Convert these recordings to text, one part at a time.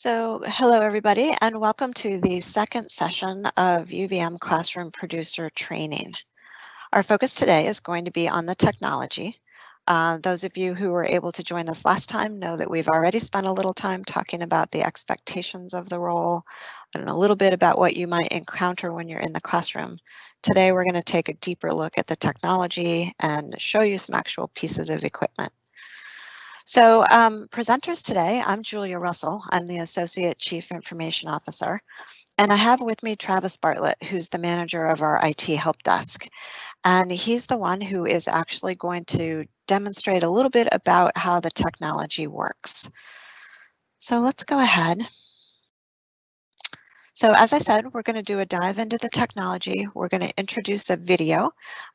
Hello everybody, and welcome to the second session of UVM Classroom Producer Training. Our focus today is going to be on the technology. Those of you who were able to join us last time know that we've already spent a little time talking about the expectations of the role and a little bit about what you might encounter when you're in the classroom. Today we're going to take a deeper look at the technology and show you some actual pieces of equipment. Presenters today, I'm Julia Russell. I'm the Associate Chief Information Officer, and I have with me Travis Bartlett, who's the manager of our IT Help Desk. And he's the one who is actually going to demonstrate a little bit about how the technology works. So let's go ahead. So as I said, we're going to do a dive into the technology. We're going to introduce a video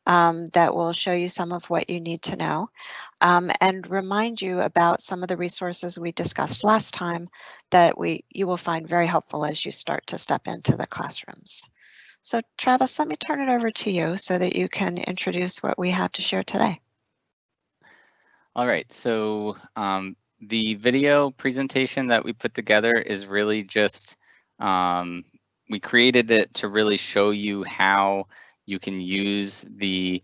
that will show you some of what you need to know and remind you about some of the resources we discussed last time that you will find very helpful as you start to step into the classrooms. So Travis, let me turn it over to you so that you can introduce what we have to share today. All right, so the video presentation that we put together is really just we created it to really show you how you can use the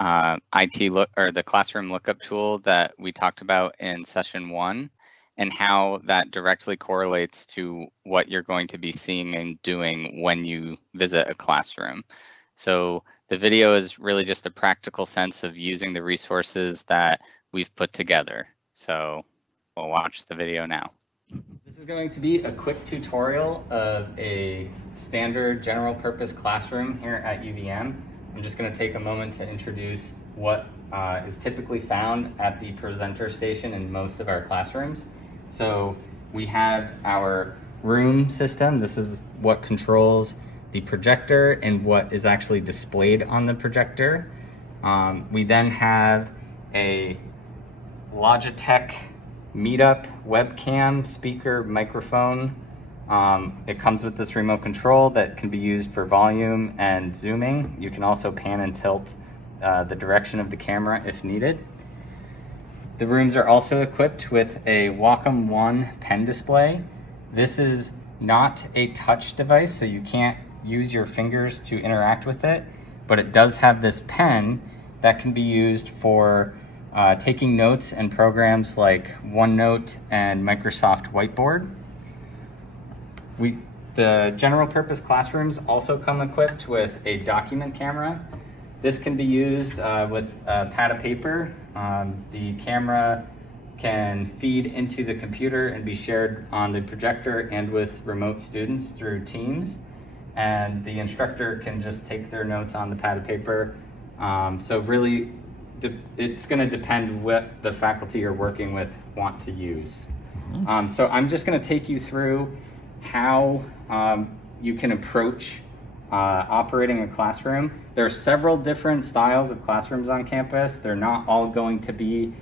the classroom lookup tool that we talked about in session 1, and how that directly correlates to what you're going to be seeing and doing when you visit a classroom. So the video is really just a practical sense of using the resources that we've put together. So we'll watch the video now. This is going to be a quick tutorial of a standard general purpose classroom here at UVM. I'm just going to take a moment to introduce what is typically found at the presenter station in most of our classrooms. So we have our room system. This is what controls the projector and what is actually displayed on the projector. We then have a Logitech Meetup webcam, speaker, microphone. It comes with this remote control that can be used for volume and zooming. You can also pan and tilt the direction of the camera if needed. The rooms are also equipped with a Wacom One pen display. This is not a touch device, so you can't use your fingers to interact with it, but it does have this pen that can be used for taking notes in programs like OneNote and Microsoft Whiteboard. The general purpose classrooms also come equipped with a document camera. This can be used with a pad of paper. The camera can feed into the computer and be shared on the projector and with remote students through Teams. And the instructor can just take their notes on the pad of paper. So really, it's going to depend what the faculty you're working with want to use. So I'm just going to take you through how you can approach operating a classroom. There are several different styles of classrooms on campus. They're not all going to be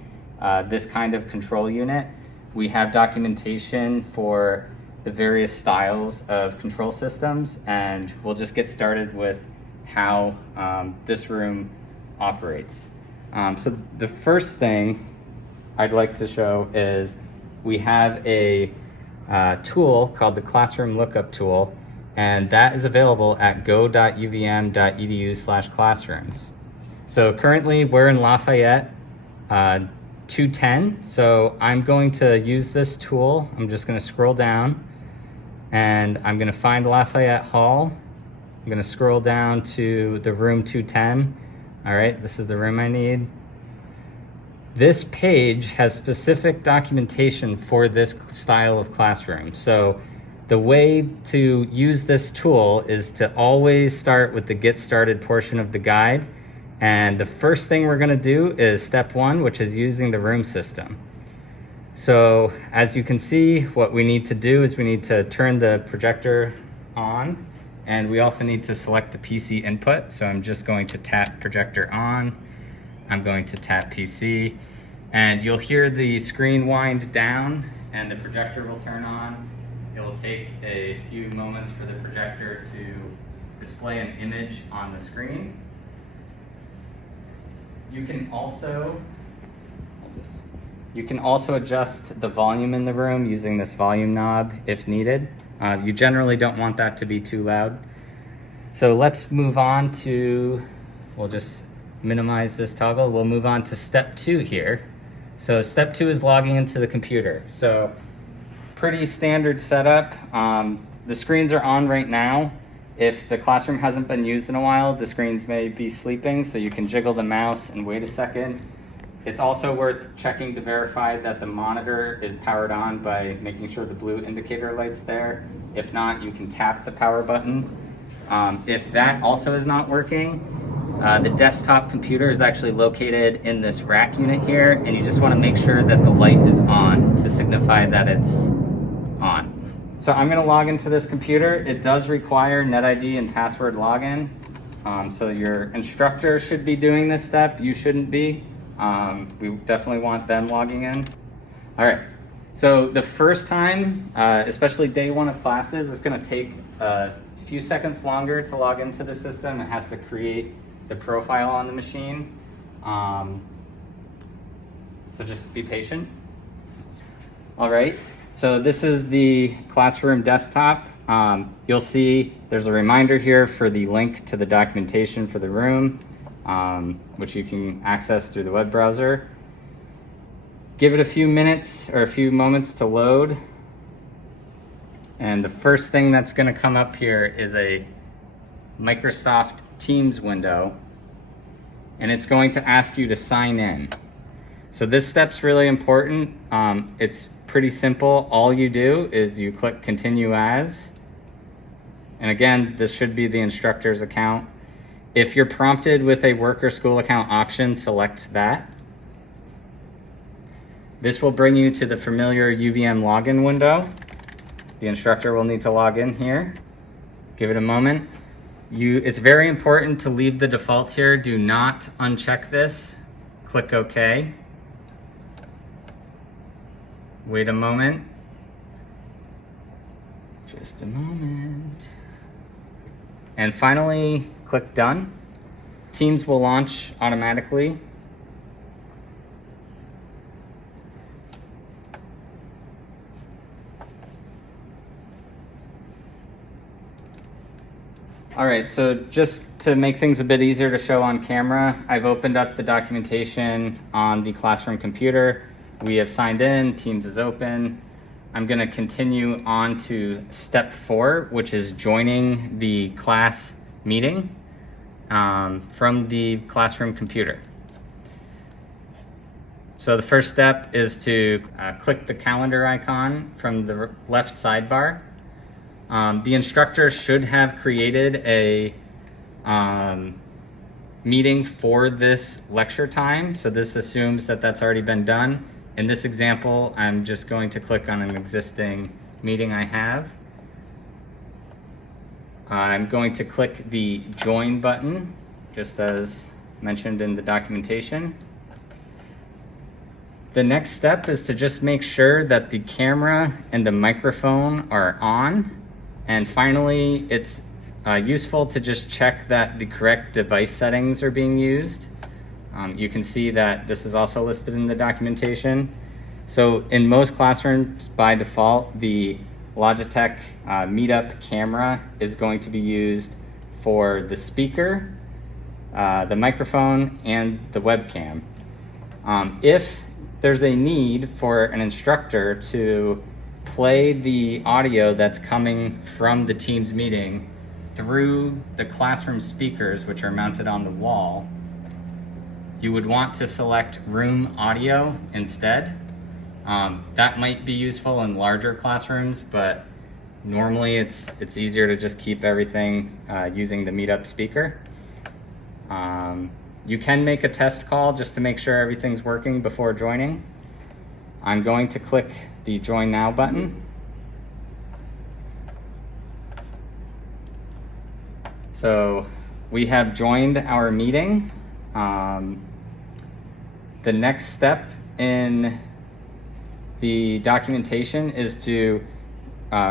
this kind of control unit. We have documentation for the various styles of control systems, and we'll just get started with how this room operates. So the first thing I'd like to show is we have a tool called the Classroom Lookup Tool, and that is available at go.uvm.edu/classrooms. So currently we're in Lafayette 210, so I'm going to use this tool. I'm just going to scroll down and I'm going to find Lafayette Hall. I'm going to scroll down to the room 210. All right, this is the room I need. This page has specific documentation for this style of classroom. So the way to use this tool is to always start with the Get Started portion of the guide. And the first thing we're going to do is step 1, which is using the room system. So as you can see, what we need to do is we need to turn the projector on, and we also need to select the PC input. So I'm just going to tap projector on. I'm going to tap PC, and you'll hear the screen wind down and the projector will turn on. It will take a few moments for the projector to display an image on the screen. You can also, I'll just You can also adjust the volume in the room using this volume knob if needed. You generally don't want that to be too loud. So let's move on to, we'll just minimize this toggle. We'll move on to step 2 here. So step 2 is logging into the computer. So pretty standard setup. The screens are on right now. If the classroom hasn't been used in a while, the screens may be sleeping, so you can jiggle the mouse and wait a second. It's also worth checking to verify that the monitor is powered on by making sure the blue indicator light's there. If not, you can tap the power button. If that also is not working, the desktop computer is actually located in this rack unit here, and you just want to make sure that the light is on to signify that it's on. So I'm going to log into this computer. It does require NetID and password login. So your instructor should be doing this step. You shouldn't be. We definitely want them logging in. All right. So the first time, especially day 1 of classes, it's going to take a few seconds longer to log into the system. It has to create the profile on the machine. So just be patient. All right. So this is the classroom desktop. You'll see there's a reminder here for the link to the documentation for the room, which you can access through the web browser. Give it a few minutes or a few moments to load. And the first thing that's going to come up here is a Microsoft Teams window, and it's going to ask you to sign in. So this step's really important. It's pretty simple. All you do is you click continue as, and again, this should be the instructor's account. If you're prompted with a work or school account option, select that. This will bring you to the familiar UVM login window. The instructor will need to log in here. Give it a moment. It's very important to leave the defaults here. Do not uncheck this. Click OK. Wait a moment. Just a moment. And finally, click Done. Teams will launch automatically. All right, so just to make things a bit easier to show on camera, I've opened up the documentation on the classroom computer. We have signed in, Teams is open. I'm gonna continue on to step 4, which is joining the class meeting from the classroom computer. So the first step is to click the calendar icon from the left sidebar. The instructor should have created a meeting for this lecture time. So this assumes that that's already been done. In this example, I'm just going to click on an existing meeting I have. I'm going to click the join button, just as mentioned in the documentation. The next step is to just make sure that the camera and the microphone are on. And finally, it's useful to just check that the correct device settings are being used. You can see that this is also listed in the documentation. So in most classrooms, by default, the Logitech Meetup camera is going to be used for the speaker, the microphone, and the webcam. If there's a need for an instructor to play the audio that's coming from the Teams meeting through the classroom speakers, which are mounted on the wall, you would want to select room audio instead. That might be useful in larger classrooms, but normally it's easier to just keep everything using the Meetup speaker. You can make a test call just to make sure everything's working before joining. I'm going to click the Join Now button. So we have joined our meeting. The next step in the documentation is to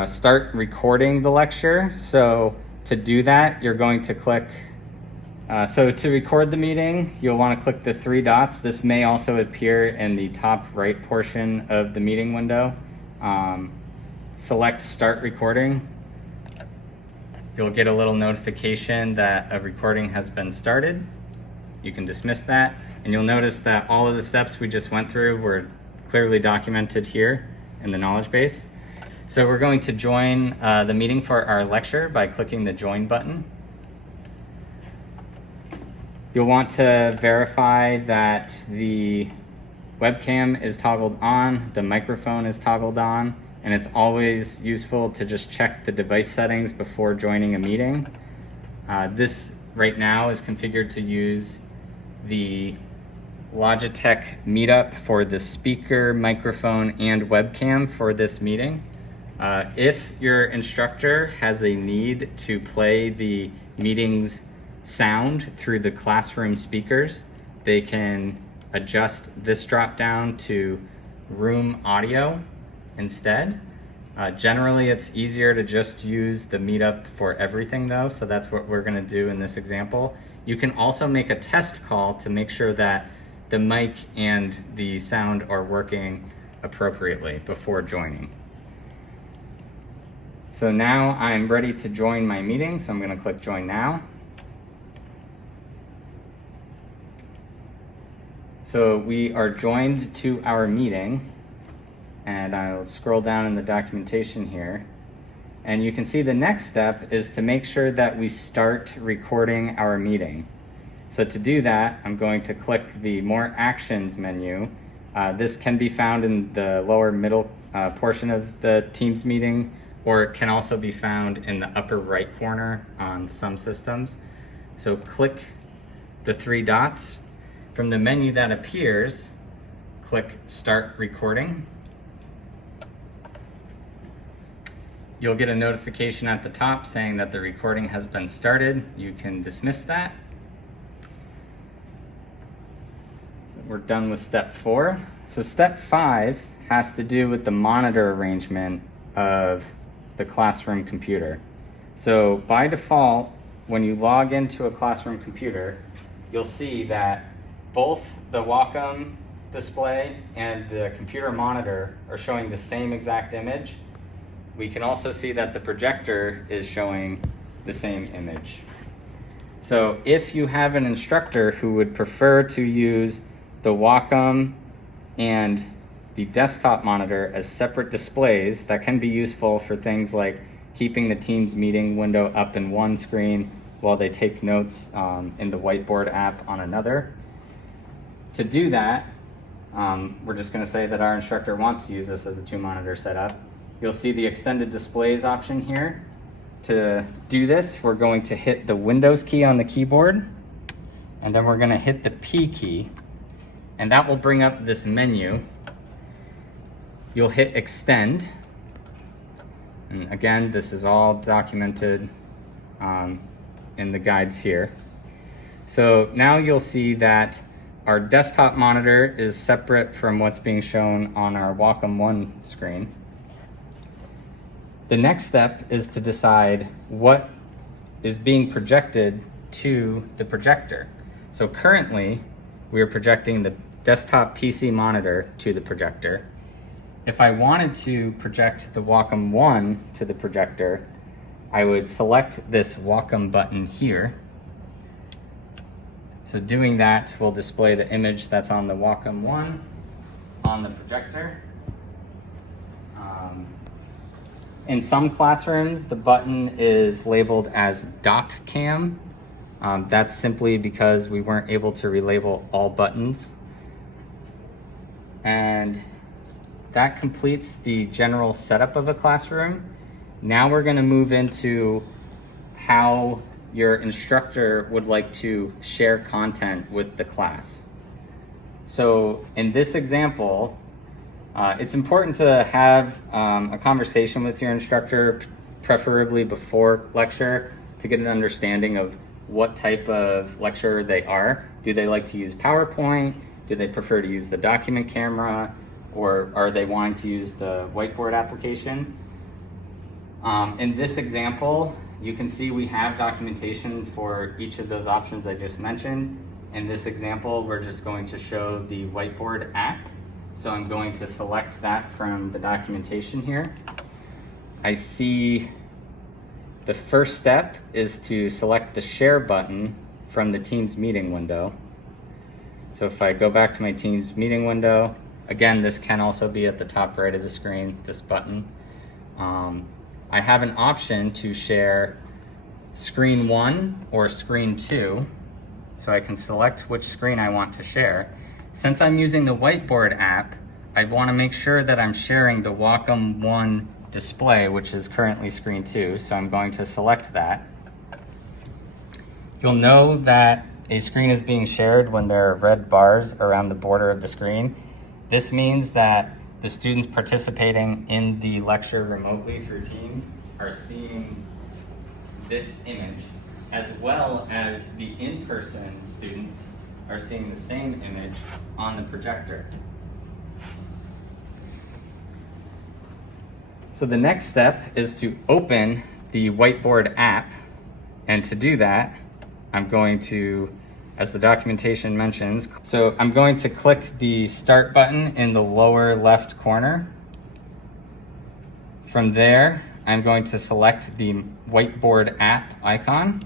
start recording the lecture. So to do that, you're going to click So to record the meeting, you'll want to click the three dots. This may also appear in the top right portion of the meeting window. Select Start Recording. You'll get a little notification that a recording has been started. You can dismiss that, and you'll notice that all of the steps we just went through were clearly documented here in the knowledge base. So we're going to join the meeting for our lecture by clicking the Join button. You'll want to verify that the webcam is toggled on, the microphone is toggled on, and it's always useful to just check the device settings before joining a meeting. This right now is configured to use the Logitech Meetup for the speaker, microphone, and webcam for this meeting. If your instructor has a need to play the meeting's sound through the classroom speakers, they can adjust this drop down to room audio instead. Generally, it's easier to just use the Meetup for everything though, so that's what we're gonna do in this example. You can also make a test call to make sure that the mic and the sound are working appropriately before joining. So now I'm ready to join my meeting, so I'm gonna click Join Now. So we are joined to our meeting, and I'll scroll down in the documentation here. And you can see the next step is to make sure that we start recording our meeting. So to do that, I'm going to click the More Actions menu. This can be found in the lower middle portion of the Teams meeting, or it can also be found in the upper right corner on some systems. So click the three dots. From the menu that appears, click Start Recording. You'll get a notification at the top saying that the recording has been started. You can dismiss that. So we're done with step 4. So step 5 has to do with the monitor arrangement of the classroom computer. So by default, when you log into a classroom computer, you'll see that both the Wacom display and the computer monitor are showing the same exact image. We can also see that the projector is showing the same image. So if you have an instructor who would prefer to use the Wacom and the desktop monitor as separate displays, that can be useful for things like keeping the Teams meeting window up in one screen while they take notes in the whiteboard app on another. To do that, we're just going to say that our instructor wants to use this as a 2-monitor setup. You'll see the extended displays option here. To do this, we're going to hit the Windows key on the keyboard, and then we're going to hit the P key, and that will bring up this menu. You'll hit Extend, and again, this is all documented in the guides here. So now you'll see that our desktop monitor is separate from what's being shown on our Wacom 1 screen. The next step is to decide what is being projected to the projector. So currently, we are projecting the desktop PC monitor to the projector. If I wanted to project the Wacom 1 to the projector, I would select this Wacom button here. So doing that will display the image that's on the Wacom 1 on the projector. In some classrooms, the button is labeled as Dock Cam. That's simply because we weren't able to relabel all buttons. And that completes the general setup of a classroom. Now we're going to move into how your instructor would like to share content with the class. So in this example, it's important to have a conversation with your instructor, preferably before lecture, to get an understanding of what type of lecturer they are. Do they like to use PowerPoint? Do they prefer to use the document camera? Or are they wanting to use the whiteboard application? In this example, you can see we have documentation for each of those options I just mentioned. In this example, we're just going to show the whiteboard app. So I'm going to select that from the documentation here. I see the first step is to select the share button from the Teams meeting window. So if I go back to my Teams meeting window, again, this can also be at the top right of the screen, this button. I have an option to share screen 1 or screen 2, so I can select which screen I want to share. Since I'm using the whiteboard app, I want to make sure that I'm sharing the Wacom 1 display, which is currently screen 2, so I'm going to select that. You'll know that a screen is being shared when there are red bars around the border of the screen. This means that the students participating in the lecture remotely through Teams are seeing this image, as well as the in-person students are seeing the same image on the projector. So the next step is to open the whiteboard app, and to do that, I'm going to, as the documentation mentions, so I'm going to click the start button in the lower left corner. From there, I'm going to select the whiteboard app icon.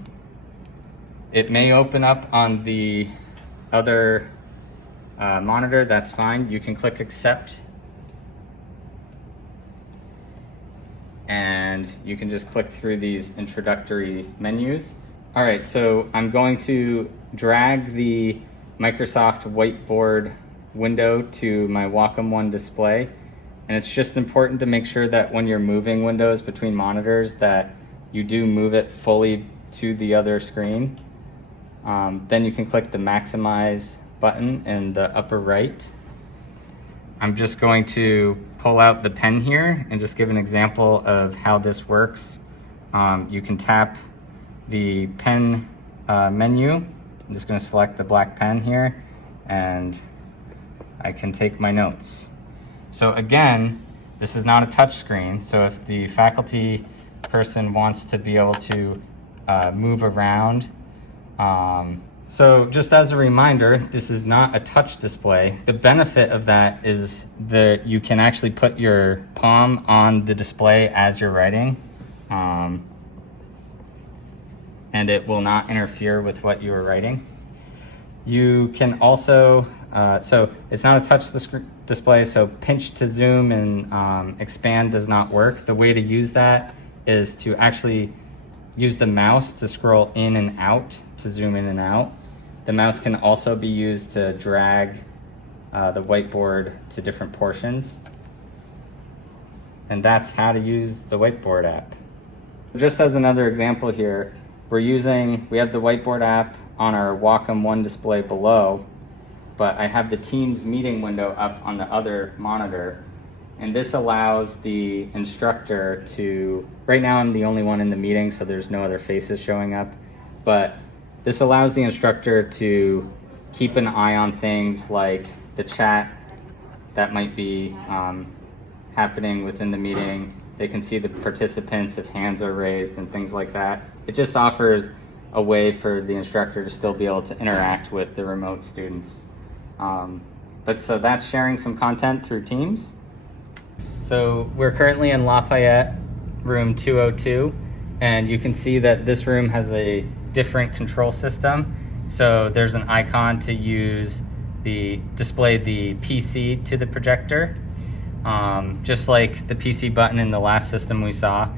It may open up on the other monitor, that's fine. You can click accept. And you can just click through these introductory menus. All right, so I'm going to drag the Microsoft whiteboard window to my Wacom 1 display. And it's just important to make sure that when you're moving windows between monitors that you do move it fully to the other screen. Then you can click the maximize button in the upper right. I'm just going to pull out the pen here and just give an example of how this works. You can tap the pen menu. I'm just going to select the black pen here and I can take my notes. So again, this is not a touch screen, so if the faculty person wants to be able to move around. So just as a reminder, this is not a touch display. The benefit of that is that you can actually put your palm on the display as you're writing. And it will not interfere with what you are writing. You can also, so it's not a touch display, so pinch to zoom and expand does not work. The way to use that is to actually use the mouse to scroll in and out, to zoom in and out. The mouse can also be used to drag the whiteboard to different portions. And that's how to use the whiteboard app. Just as another example here, we have the whiteboard app on our Wacom 1 display below, but I have the Teams meeting window up on the other monitor. And this allows the instructor to, right now I'm the only one in the meeting, so there's no other faces showing up, but this allows the instructor to keep an eye on things like the chat that might be happening within the meeting. They can see the participants if hands are raised and things like that. It just offers a way for the instructor to still be able to interact with the remote students. So that's sharing some content through Teams. So we're currently in Lafayette, room 202, and you can see that this room has a different control system. So there's an icon to display the PC to the projector, just like the PC button in the last system we saw.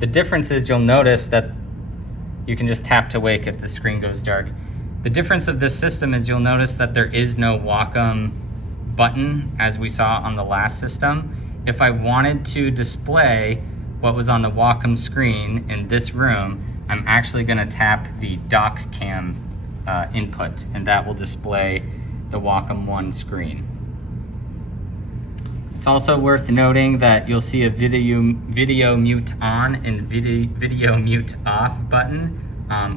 The difference is you'll notice that you can just tap to wake if the screen goes dark. The difference of this system is you'll notice that there is no Wacom button as we saw on the last system. If I wanted to display what was on the Wacom screen in this room, I'm actually going to tap the dock cam input, and that will display the Wacom 1 screen. It's also worth noting that you'll see a video mute on and video mute off button.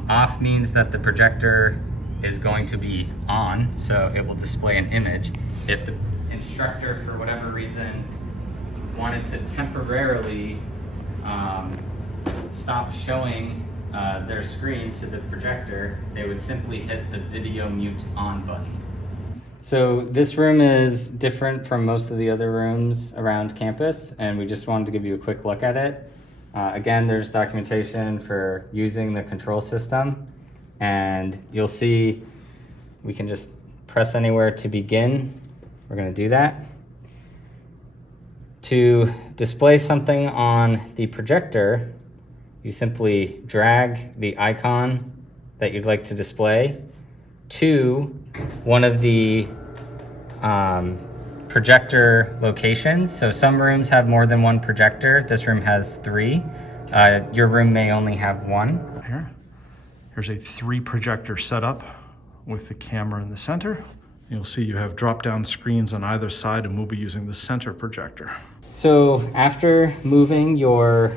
Off means that the projector is going to be on, so it will display an image. If the instructor, for whatever reason, wanted to temporarily stop showing their screen to the projector, they would simply hit the video mute on button. So this room is different from most of the other rooms around campus, and we just wanted to give you a quick look at it. Again, there's documentation for using the control system, and you'll see we can just press anywhere to begin. We're going to do that. To display something on the projector, you simply drag the icon that you'd like to display to one of the projector locations. So some rooms have more than one projector. This room has 3. Your room may only have 1. Here's a 3 projector setup with the camera in the center. You'll see you have drop-down screens on either side, and we'll be using the center projector. So after moving your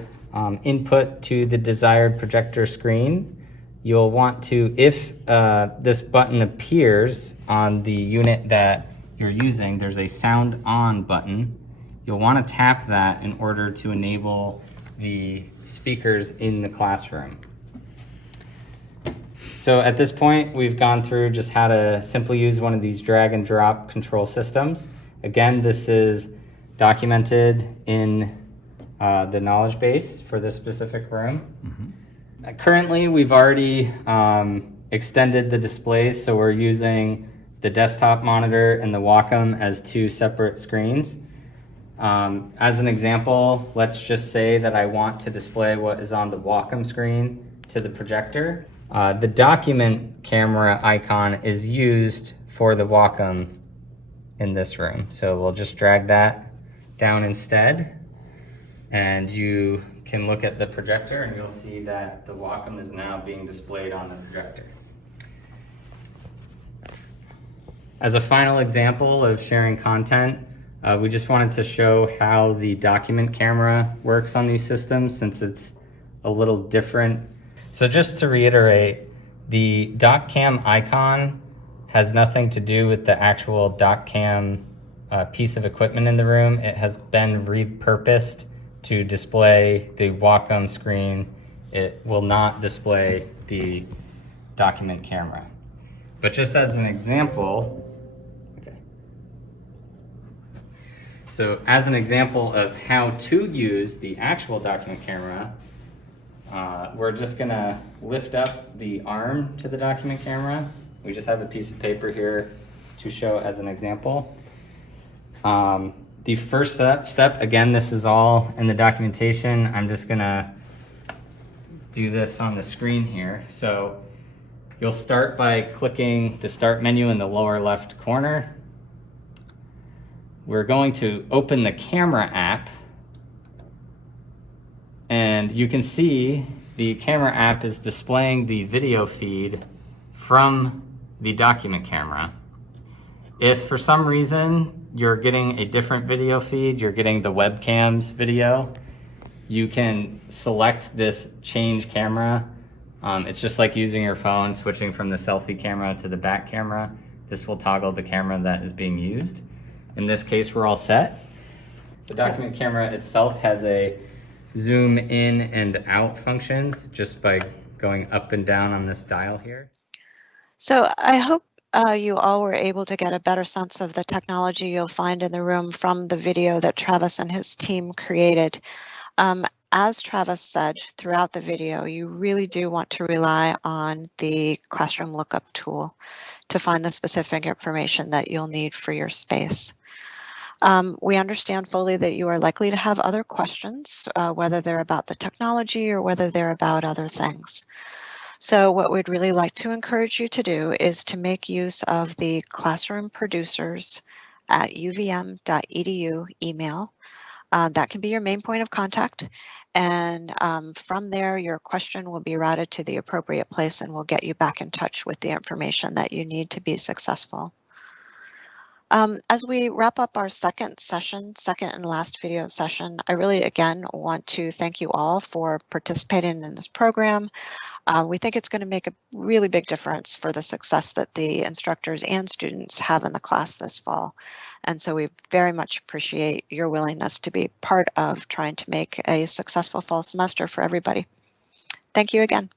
input to the desired projector screen, you'll want to, if this button appears on the unit that you're using, there's a sound on button. You'll want to tap that in order to enable the speakers in the classroom. So at this point, we've gone through just how to simply use one of these drag and drop control systems. Again, this is documented in the knowledge base for this specific room. Currently, we've already extended the displays, so we're using the desktop monitor and the Wacom as 2 separate screens. As an example, let's just say that I want to display what is on the Wacom screen to the projector. The document camera icon is used for the Wacom in this room. So we'll just drag that down instead, and you can look at the projector and you'll see that the Wacom is now being displayed on the projector. As a final example of sharing content, we just wanted to show how the document camera works on these systems, since it's a little different. So just to reiterate, the DocCam icon has nothing to do with the actual DocCam piece of equipment in the room. It has been repurposed to display the Wacom screen. It will not display the document camera. But just as an example, so as an example of how to use the actual document camera, we're just gonna lift up the arm to the document camera. We just have a piece of paper here to show as an example. The first step, again, this is all in the documentation. I'm just gonna do this on the screen here. So you'll start by clicking the start menu in the lower left corner. We're going to open the camera app, and you can see the camera app is displaying the video feed from the document camera. If for some reason you're getting a different video feed, you're getting the webcam's video, you can select this change camera. It's just like using your phone, switching from the selfie camera to the back camera. This will toggle the camera that is being used. In this case, we're all set. The document camera itself has a zoom in and out functions just by going up and down on this dial here. So I hope you all were able to get a better sense of the technology you'll find in the room from the video that Travis and his team created. As Travis said throughout the video, you really do want to rely on the classroom lookup tool to find the specific information that you'll need for your space. We understand fully that you are likely to have other questions, whether they're about the technology or whether they're about other things. So what we'd really like to encourage you to do is to make use of the classroom producers at uvm.edu email. That can be your main point of contact. And from there, your question will be routed to the appropriate place and we'll get you back in touch with the information that you need to be successful. As we wrap up our second and last video session, I really, again, want to thank you all for participating in this program. We think it's going to make a really big difference for the success that the instructors and students have in the class this fall. And so we very much appreciate your willingness to be part of trying to make a successful fall semester for everybody. Thank you again.